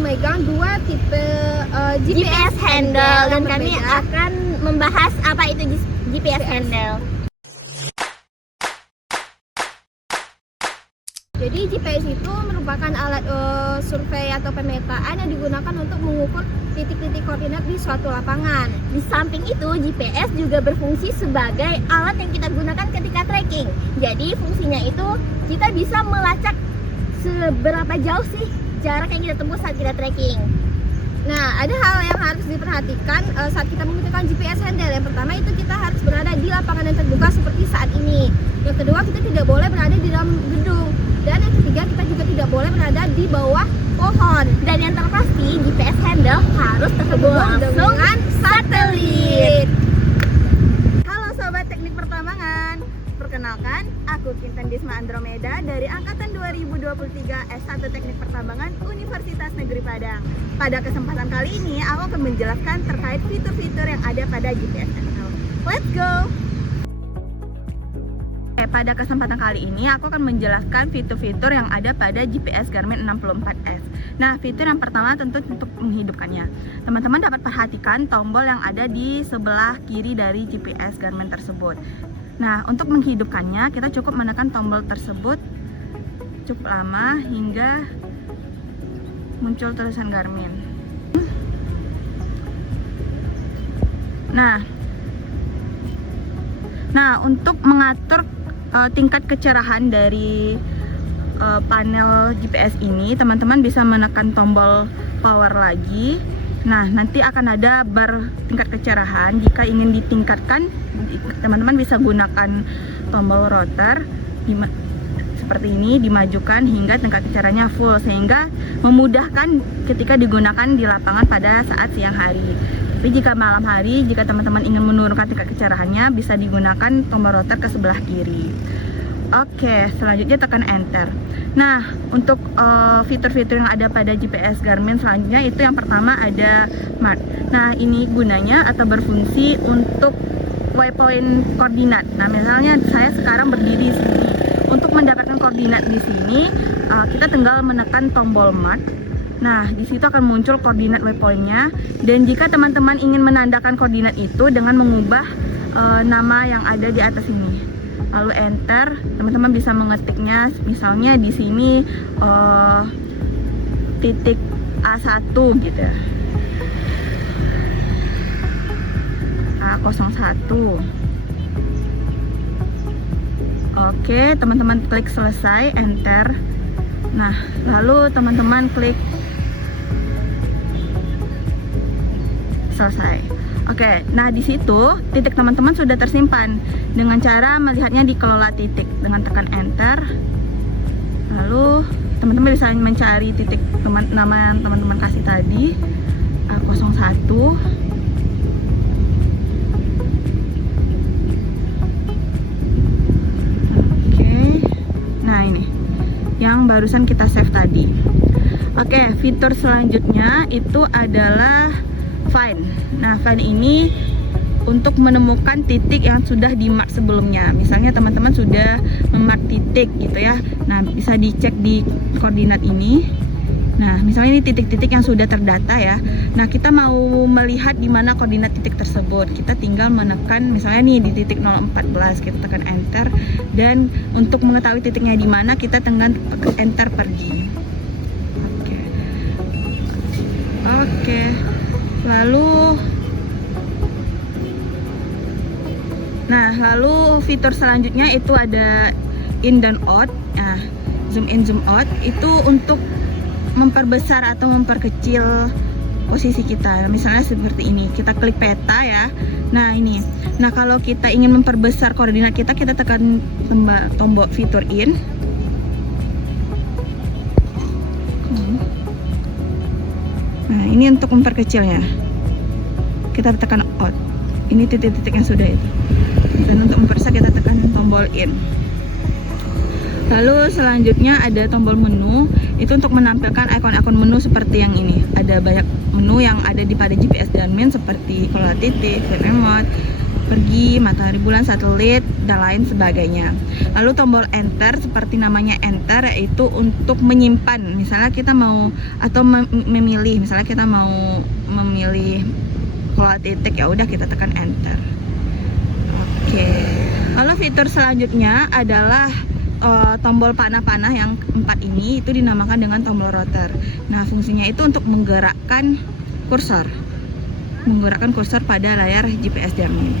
memegang dua tipe GPS handle dan yang kami berbeda. akan membahas apa itu GPS handle. Jadi GPS itu merupakan alat survei atau pemetaan yang digunakan untuk mengukur titik-titik koordinat di suatu lapangan. Di samping itu, GPS juga berfungsi sebagai alat yang kita gunakan ketika trekking. Jadi fungsinya itu kita bisa melacak seberapa jauh sih jarak yang kita tempuh saat kita trekking. Nah, ada hal yang harus diperhatikan saat kita menggunakan GPS handle. Yang pertama itu kita harus berada di lapangan yang terbuka seperti saat ini. Yang kedua, kita tidak boleh berada di dalam gedung. Dan yang ketiga, kita juga tidak boleh berada di bawah pohon. Dan yang terpasti, GPS handle harus terhubung langsung dengan satelit. Halo Sobat Teknik Pertambangan, perkenalkan, aku Kinten Disma Andromeda dari Angkatan 2023 S1 Teknik Pertambangan Universitas Negeri Padang. Pada kesempatan kali ini, aku akan menjelaskan terkait fitur-fitur yang ada pada GPS handle. Let's go! Pada kesempatan kali ini, aku akan menjelaskan fitur-fitur yang ada pada GPS Garmin 64S. Nah, fitur yang pertama tentu untuk menghidupkannya. Teman-teman dapat perhatikan tombol yang ada di sebelah kiri dari GPS Garmin tersebut. Nah, untuk menghidupkannya, kita cukup menekan tombol tersebut cukup lama hingga muncul tulisan Garmin. Nah, untuk mengatur tingkat kecerahan dari panel GPS ini, teman-teman bisa menekan tombol power lagi. Nah, nanti akan ada bar tingkat kecerahan. Jika ingin ditingkatkan, teman-teman bisa gunakan tombol rotor seperti ini, dimajukan hingga tingkat kecerahannya full, sehingga memudahkan ketika digunakan di lapangan pada saat siang hari. Tapi jika malam hari, jika teman-teman ingin menurunkan tingkat kecerahannya, bisa digunakan tombol rotor ke sebelah kiri. Oke, selanjutnya tekan enter. Nah, untuk fitur-fitur yang ada pada GPS Garmin selanjutnya itu yang pertama ada mark. Nah, ini gunanya atau berfungsi untuk waypoint koordinat. Nah, misalnya saya sekarang berdiri di sini. Untuk mendapatkan koordinat di sini, kita tinggal menekan tombol mark. Nah, di situ akan muncul koordinat waypointnya. Dan jika teman-teman ingin menandakan koordinat itu dengan mengubah nama yang ada di atas ini, lalu enter, teman-teman bisa mengetiknya. Misalnya di sini titik A1 gitu, A01. Oke, teman-teman klik selesai, enter. Nah, lalu teman-teman klik selesai. Oke, nah di situ titik teman-teman sudah tersimpan dengan cara melihatnya di kelola titik dengan tekan enter. Lalu teman-teman bisa mencari titik nama yang teman-teman kasih tadi, A01. Oke, nah ini yang barusan kita save tadi. Oke, fitur selanjutnya itu adalah find. Nah, find ini untuk menemukan titik yang sudah di-mark sebelumnya. Misalnya teman-teman sudah memark titik gitu ya. Nah, bisa dicek di koordinat ini. Nah, misalnya ini titik-titik yang sudah terdata ya. Nah, kita mau melihat di mana koordinat titik tersebut. Kita tinggal menekan misalnya nih di titik 014, kita tekan enter, dan untuk mengetahui titiknya di mana kita tekan enter pergi. Oke. Lalu fitur selanjutnya itu ada in dan out. Nah, zoom in zoom out itu untuk memperbesar atau memperkecil posisi kita. Misalnya seperti ini, kita klik peta ya. Nah, ini. Nah, kalau kita ingin memperbesar koordinat kita tekan tombol fitur in. Nah, ini untuk memperkecilnya. Kita tekan out. Ini titik-titik yang sudah itu. Dan untuk memperbesar kita tekan tombol in. Lalu selanjutnya ada tombol menu. Itu untuk menampilkan ikon-ikon menu seperti yang ini. Ada banyak menu yang ada di pada GPS Garmin seperti kelola titik, remote, pergi, matahari, bulan, satelit, dan lain sebagainya. Lalu tombol enter seperti namanya enter, yaitu untuk menyimpan. Misalnya kita mau atau memilih, misalnya kita mau memilih keluar titik, ya udah kita tekan enter. Oke. Lalu fitur selanjutnya adalah tombol panah-panah yang 4 ini, itu dinamakan dengan tombol rotor. Nah, fungsinya itu untuk menggerakkan kursor pada layar GPS jamming.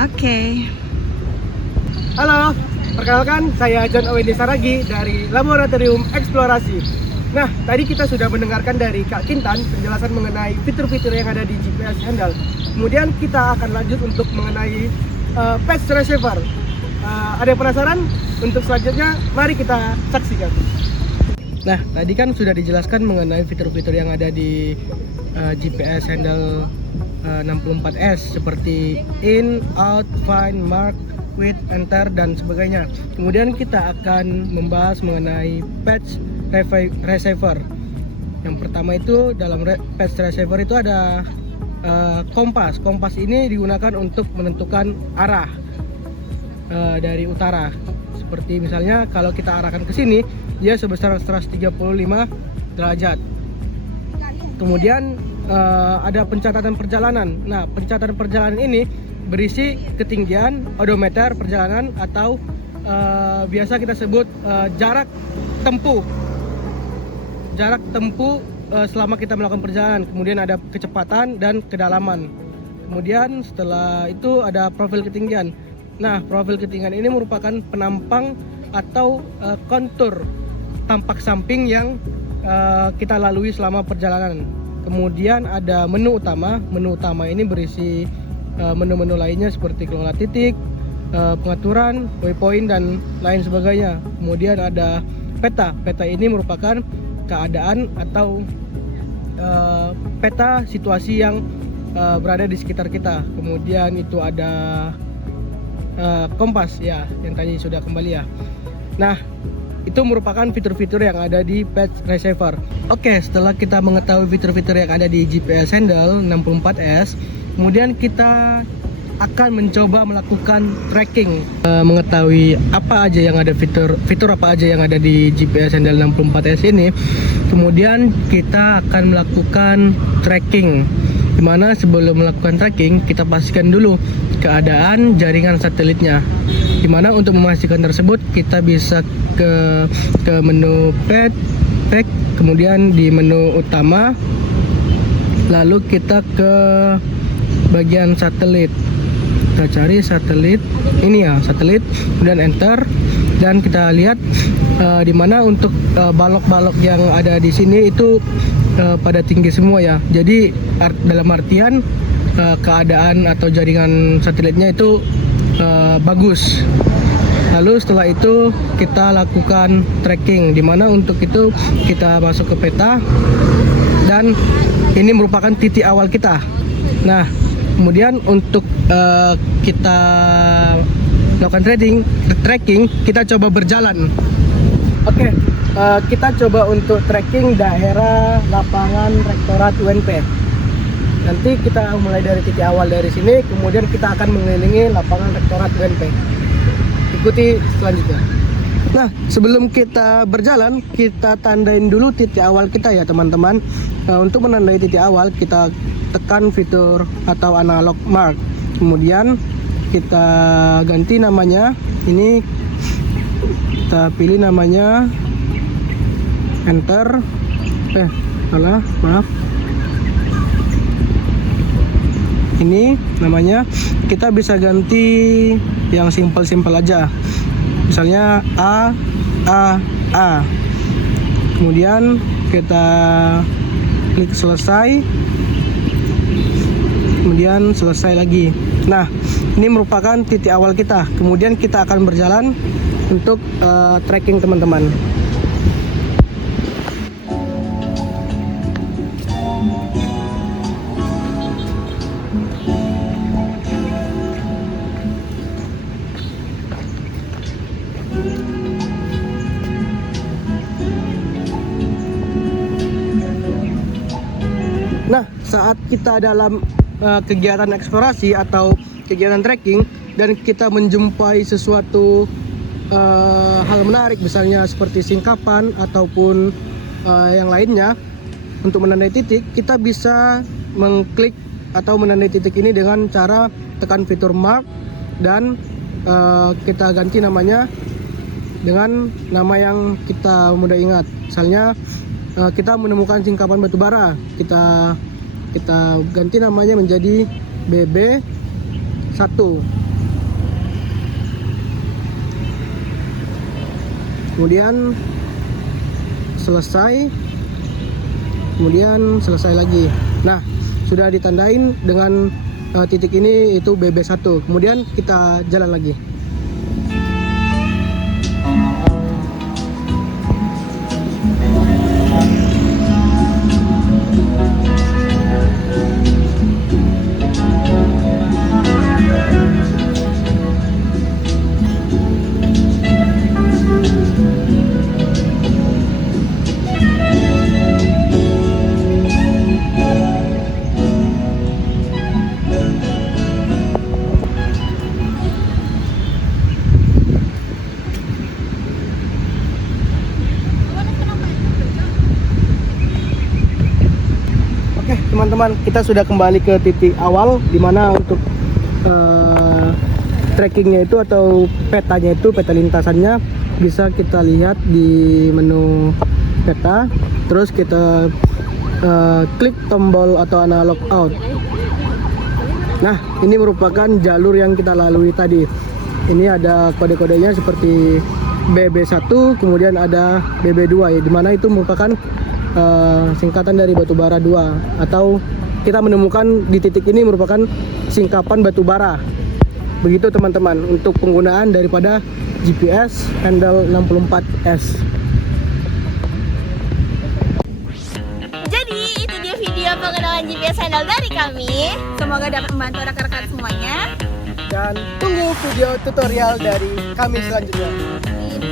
Oke. Halo, perkenalkan saya John Owendi Saragi dari Laboratorium Eksplorasi. Nah, tadi kita sudah mendengarkan dari Kak Kintan penjelasan mengenai fitur-fitur yang ada di GPS Handle. Kemudian kita akan lanjut untuk mengenai patch receiver. Ada yang penasaran? Untuk selanjutnya, mari kita saksikan. Nah, tadi kan sudah dijelaskan mengenai fitur-fitur yang ada di GPS Handle 64S seperti in, out, find, mark, quit, enter, dan sebagainya. Kemudian kita akan membahas mengenai patch receiver. Yang pertama itu dalam patch receiver itu ada kompas. Kompas ini digunakan untuk menentukan arah dari utara. Seperti misalnya kalau kita arahkan ke sini, dia sebesar 135 derajat. Kemudian ada pencatatan perjalanan. Nah, pencatatan perjalanan ini berisi ketinggian, odometer perjalanan, atau biasa kita sebut jarak tempuh. Jarak tempuh selama kita melakukan perjalanan. Kemudian ada kecepatan dan kedalaman. Kemudian setelah itu ada profil ketinggian. Nah, profil ketinggian ini merupakan penampang atau kontur tampak samping yang kita lalui selama perjalanan. Kemudian ada menu utama. Menu utama ini berisi menu-menu lainnya seperti kelola titik, pengaturan, waypoint, dan lain sebagainya. Kemudian ada peta. Peta ini merupakan keadaan atau peta situasi yang berada di sekitar kita. Kemudian itu ada kompas ya, yang tadi sudah kembali ya. Nah, itu merupakan fitur-fitur yang ada di patch receiver. Oke, setelah kita mengetahui fitur-fitur yang ada di GPS Handle 64S, kemudian kita akan mencoba melakukan tracking, mengetahui apa aja yang ada fitur apa aja yang ada di GPS Handle 64S ini. Kemudian kita akan melakukan tracking, dimana sebelum melakukan tracking kita pastikan dulu keadaan jaringan satelitnya. Dimana untuk memastikan tersebut kita bisa ke menu pack, kemudian di menu utama, lalu kita ke bagian satelit. Kita cari satelit ini ya, satelit, kemudian enter, dan kita lihat dimana untuk balok-balok yang ada di sini itu pada tinggi semua ya. Jadi dalam artian keadaan atau jaringan satelitnya itu bagus. Lalu setelah itu kita lakukan tracking, dimana untuk itu kita masuk ke peta, dan ini merupakan titik awal kita. Nah, kemudian untuk kita melakukan tracking, kita coba berjalan. Oke, kita coba untuk tracking daerah lapangan Rektorat UNP. Nanti kita mulai dari titik awal dari sini, kemudian kita akan mengelilingi lapangan Rektorat UNP. Ikuti selanjutnya. Nah, sebelum kita berjalan, kita tandain dulu titik awal kita ya teman-teman. Untuk menandai titik awal, kita tekan fitur atau analog mark. Kemudian kita ganti namanya. Ini kita pilih namanya, enter. Maaf. Ini namanya, kita bisa ganti yang simpel-simpel aja. Misalnya A. Kemudian kita klik selesai. Kemudian selesai lagi. Nah, ini merupakan titik awal kita. Kemudian kita akan berjalan untuk tracking teman-teman. Nah, saat kita dalam kegiatan eksplorasi atau kegiatan trekking dan kita menjumpai sesuatu hal menarik, misalnya seperti singkapan ataupun yang lainnya, untuk menandai titik kita bisa mengklik atau menandai titik ini dengan cara tekan fitur mark dan kita ganti namanya dengan nama yang kita mudah ingat. Misalnya kita menemukan singkapan batu bara, kita ganti namanya menjadi BB1. Kemudian selesai, kemudian selesai lagi. Nah, sudah ditandain dengan titik ini, itu BB1. Kemudian kita jalan lagi. Teman-teman, kita sudah kembali ke titik awal, dimana untuk trackingnya itu atau petanya itu, peta lintasannya bisa kita lihat di menu peta. Terus kita klik tombol atau analog out. Nah, ini merupakan jalur yang kita lalui tadi. Ini ada kode-kodenya seperti BB1, kemudian ada BB2 ya, dimana itu merupakan singkatan dari batubara 2, atau kita menemukan di titik ini merupakan singkapan batubara. Begitu teman-teman untuk penggunaan daripada GPS Handle 64S. Jadi itu dia video pengenalan GPS Handle dari kami. Semoga dapat membantu rekan-rekan semuanya. Dan tunggu video tutorial dari kami selanjutnya. Di